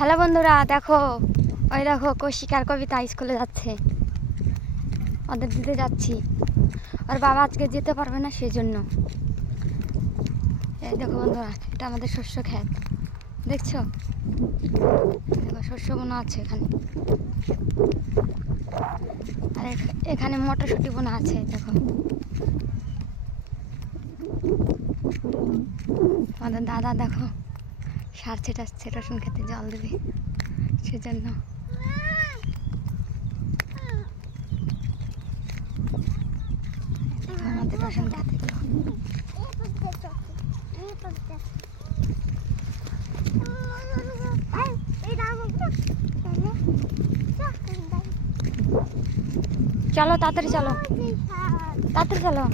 Hello বন্ধুরা, দেখো ওই দেখো কৌশিক আর কবিতা স্কুলে যাচ্ছে, ওদের দিতে যাচ্ছি। ওর বাবা আজকে যেতে পারবে না, সেই জন্য। এই দেখো বন্ধুরা, এটা আমাদের শস্য ক্ষেত, দেখছো? দেখো শস্য বোনা আছে এখানে, আর এখানে মটরশুঁটি বোনা আছে। দেখো আমাদের দাদা দেখো সার ছেটাচ্ছে, রসুন খেতে জল দেবে, সেজন্য। আমাদের রসুন খেতে চলো, তাড়াতাড়ি চলো, তাড়াতাড়ি চলো।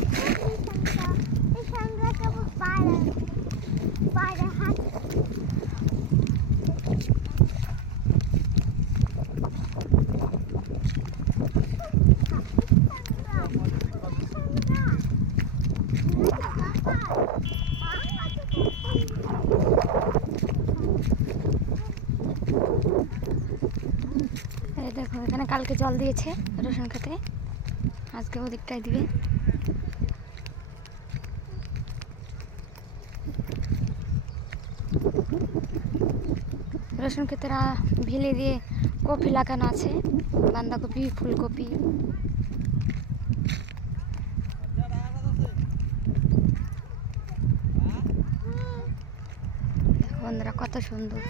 এই দেখো এখানে কালকে জল দিয়েছে রসুন খেতে, আজকে ওদিকটাই দিবে। রসুন ক্ষেতেরা ভিলে দিয়ে কপি লাগানো আছে, বাঁধাকপি, ফুলকপি। বন্ধুরা কত সুন্দর।